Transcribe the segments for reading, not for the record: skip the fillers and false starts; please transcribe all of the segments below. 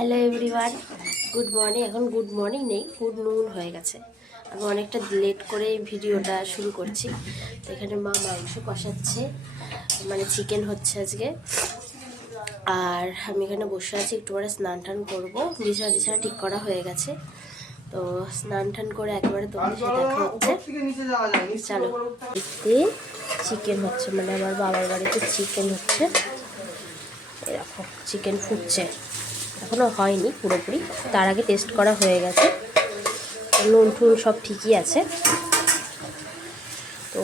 Hello everyone, good morning. এখন good morning নেই, good নুন হয়ে গেছে। আমি অনেকটা লেট করে ভিডিওটা শুরু করছি। তো এখানে মা মাংস কষাচ্ছে, মানে চিকেন হচ্ছে আজকে। আর আমি এখানে বসে আছি, একটু পরে স্নান টান করবো। বিছানা টিছানা ঠিক করা হয়ে গেছে, তো স্নান টান করে একেবারে তোমাদের সাথে দেখা হচ্ছে। চলো, এতে চিকেন হচ্ছে, মানে আমার বাবার বাড়িতে চিকেন হচ্ছে। এরকম চিকেন ফুটছে, এখনও হয়নি পুরোপুরি, তার আগে টেস্ট করা হয়ে গেছে। নুন টুন সব ঠিকই আছে। তো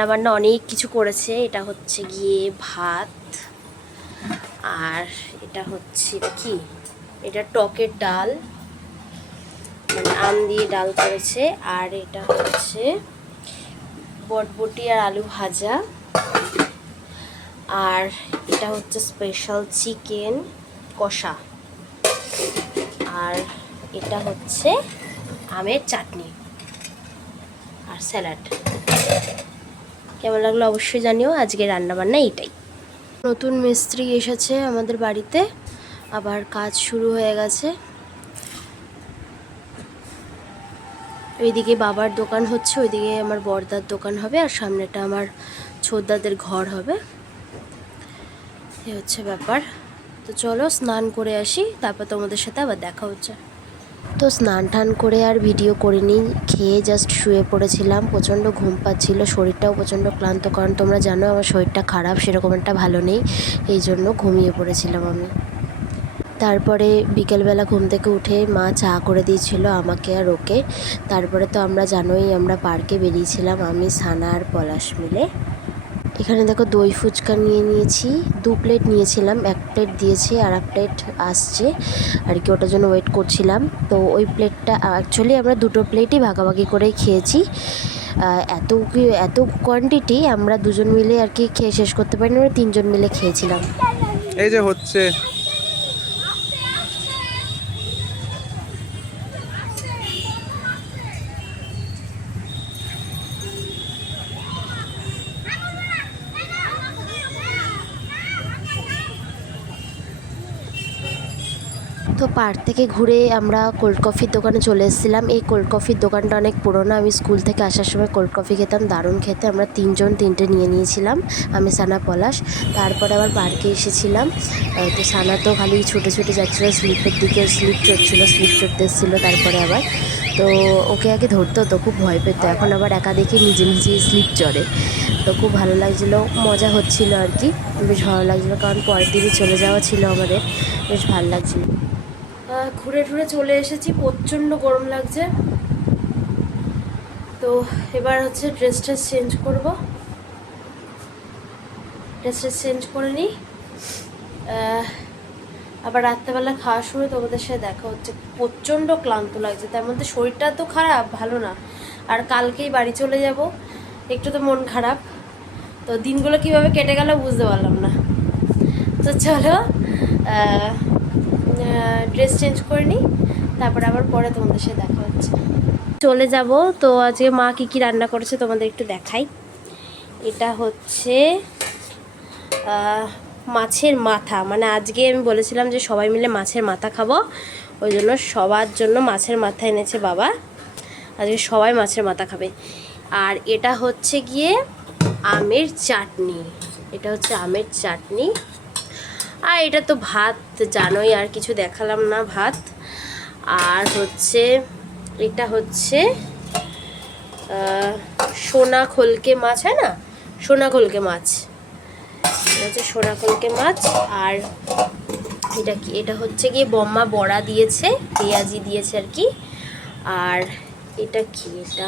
রান্নাবান্না অনেক কিছু করেছে। এটা হচ্ছে গিয়ে ভাত, আর এটা হচ্ছে কি, এটা টকের ডাল, মানে আম দিয়ে ডাল করেছে। আর এটা হচ্ছে বটবটি আর আলু ভাজা। আর এটা হচ্ছে স্পেশাল চিকেন কষা। আর এটা হচ্ছে আমের চাটনি আর স্যালাড। কেমন লাগলো অবশ্যই জানিও। আজকে রান্নাবান্না এইটাই। নতুন মিস্ত্রি এসেছে আমাদের বাড়িতে, আবার কাজ শুরু হয়ে গেছে। ওইদিকে বাবার দোকান হচ্ছে, ওইদিকে আমার বড়দার দোকান হবে, আর সামনেটা আমার ছোটদাদের ঘর হবে। এই হচ্ছে ব্যাপার। তো চলো স্নান করে আসি, তারপর তোমাদের সাথে আবার দেখা হচ্ছে। তো স্নান টান করে আর ভিডিও করিনি, খেয়ে জাস্ট শুয়ে পড়েছিলাম। প্রচণ্ড ঘুম পাচ্ছিল, শরীরটাও প্রচণ্ড ক্লান্ত, কারণ তোমরা জানো আমার শরীরটা খারাপ, সেরকম একটা ভালো নেই, এই জন্য ঘুমিয়ে পড়েছিলাম আমি। তারপরে বিকেলবেলা ঘুম থেকে উঠে মা চা করে দিয়েছিল আমাকে আর ওকে। তারপরে তো আমরা জানোই, আমরা পার্কে বেরিয়েছিলাম, আমি সানা আর পলাশ মিলে। এখানে দেখো দই ফুচকা নিয়ে নিয়েছি, 2 প্লেট নিয়েছিলাম, 1 প্লেট দিয়েছে আর 1 প্লেট আসছে আর কি, ওটার জন্য ওয়েট করছিলাম। তো ওই প্লেটটা অ্যাকচুয়ালি আমরা 2টো প্লেটই ভাগাভাগি করেই খেয়েছি। এত কোয়ান্টিটি আমরা দুজন মিলে আর কি খেয়ে শেষ করতে পারিনি, আমরা 3জন মিলে খেয়েছিলাম। এই যে হচ্ছে তো পার্ক থেকে ঘুরে আমরা কোল্ড কফির দোকানে চলে এসেছিলাম। এই কোল্ড কফির দোকানটা অনেক পুরোনো, আমি স্কুল থেকে আসার সময় কোল্ড কফি খেতাম, দারুণ খেতে। আমরা 3জন 3টে নিয়ে নিয়েছিলাম, আমি সানা পলাশ। তারপরে আবার পার্কে এসেছিলাম। তো সানা তো খালি ছুটে ছুটে যাচ্ছিলো স্লিপের দিকে, স্লিপ চড়তে এসেছিলো। তারপরে আবার তো ওকে আগে ধরতো, তো খুব ভয় পেত, এখন আবার একা দেখে নিজে নিজেই স্লিপ চড়ে। তো খুব ভালো লাগছিলো, মজা হচ্ছিলো আর কি, বেশ ভালো লাগছিলো, কারণ পরের দিনই চলে যাওয়া ছিল আমাদের, বেশ ভালো লাগছিলো। ঘুরে টুরে চলে এসেছি, প্রচণ্ড গরম লাগছে। তো এবার হচ্ছে ড্রেস চেঞ্জ করবো, ড্রেস চেঞ্জ করে নিই। আবার রাত্রেবেলা খাওয়ার সময় তোমাদের সাথে দেখা হচ্ছে। প্রচণ্ড ক্লান্ত লাগছে, তার মধ্যে শরীরটা তো খারাপ, ভালো না। আর কালকেই বাড়ি চলে যাব, একটু তো মন খারাপ। তো দিনগুলো কিভাবে কেটে গেল বুঝতে পারলাম না। তো চলো ড্রেস চেঞ্জ করে নিই, তারপর আবার পরে তোমাদের সাথে দেখা হচ্ছে। চলে যাব। তো আজকে মা কী কী রান্না করেছে তোমাদের একটু দেখাই। এটা হচ্ছে মাছের মাথা, মানে আজকে আমি বলেছিলাম যে সবাই মিলে মাছের মাথা খাবো, ওই জন্য সবার জন্য মাছের মাথা এনেছে বাবা। আজকে সবাই মাছের মাথা খাবে। আর এটা হচ্ছে গিয়ে আমের চাটনি, এটা হচ্ছে আমের চাটনি। আর এটা তো ভাত, জানোই, আর কিছু দেখালাম না, ভাত। আর হচ্ছে এটা হচ্ছে সোনা খোলকে মাছ, হয় না, সোনা খোলকে মাছ, এটা হচ্ছে সোনা খোলকে মাছ। আর এটা কি, এটা হচ্ছে গিয়ে বম্মা বড়া দিয়েছে, পেঁয়াজি দিয়েছে আর কি। আর এটা কি, এটা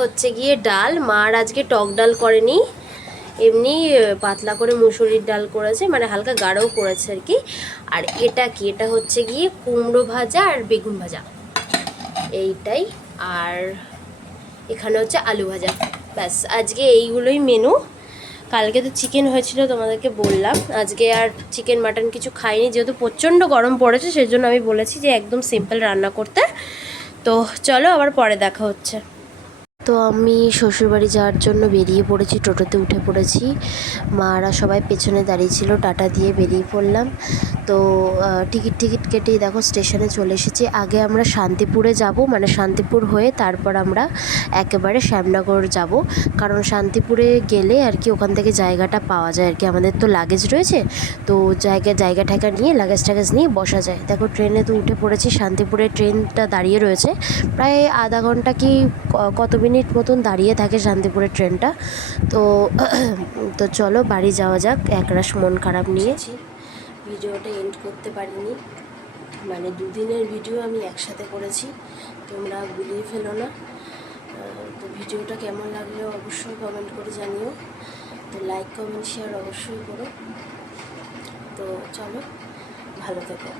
হচ্ছে গিয়ে ডাল। মার আজকে টক ডাল করেনি, এমনি পাতলা করে মুসুরির ডাল করেছে, মানে হালকা গাঢ়ও করেছে আর কি। আর এটা কি, এটা হচ্ছে গিয়ে কুমড়ো ভাজা আর বেগুন ভাজা, এইটাই। আর এখানে হচ্ছে আলু ভাজা, ব্যাস আজকে এইগুলোই মেনু। কালকে তো চিকেন হয়েছিল তোমাদেরকে বললাম, আজকে আর চিকেন মাটন কিছু খাইনি, যেহেতু প্রচণ্ড গরম পড়েছে, সেজন্য আমি বলেছি যে একদম সিম্পল রান্না করতে। তো চলো আবার পরে দেখা হচ্ছে। তো আমি শ্বশুরবাড়ি যাওয়ার জন্য বেরিয়ে পড়েছি, টোটোতে উঠে পড়েছি। মারা সবাই পেছনে দাঁড়িয়েছিল, টাটা দিয়ে বেরিয়ে পড়লাম। তো টিকিট কেটেই দেখো স্টেশনে চলে এসেছি। আগে আমরা শান্তিপুরে যাব, মানে শান্তিপুর হয়ে তারপর আমরা একেবারে শ্যামনগর যাব, কারণ শান্তিপুরে গেলে আর কি ওখান থেকে জায়গাটা পাওয়া যায় আর কি। আমাদের তো লাগেজ রয়েছে, তো জায়গা ঠায়গা নিয়ে লাগেজ টাগেজ নিয়ে বসা যায়। দেখো ট্রেনে তো উঠে পড়েছি, শান্তিপুরে ট্রেনটা দাঁড়িয়ে রয়েছে প্রায় আধা ঘন্টা কি কত মিনিট মতন দাঁড়িয়ে থাকে শান্তিপুরের ট্রেনটা। তো তো চলো বাড়ি যাওয়া যাক একরাশ মন খারাপ নিয়ে। ভিডিওটা এন্ড করতে পারিনি, মানে দুদিনের ভিডিও আমি একসাথে করেছি, তোমরা ভুলিয়ে ফেলো না। তো ভিডিওটা কেমন লাগলো অবশ্যই কমেন্ট করে জানিও, তো লাইক কমেন্ট শেয়ার অবশ্যই করো। তো চলো, ভালো থেকো।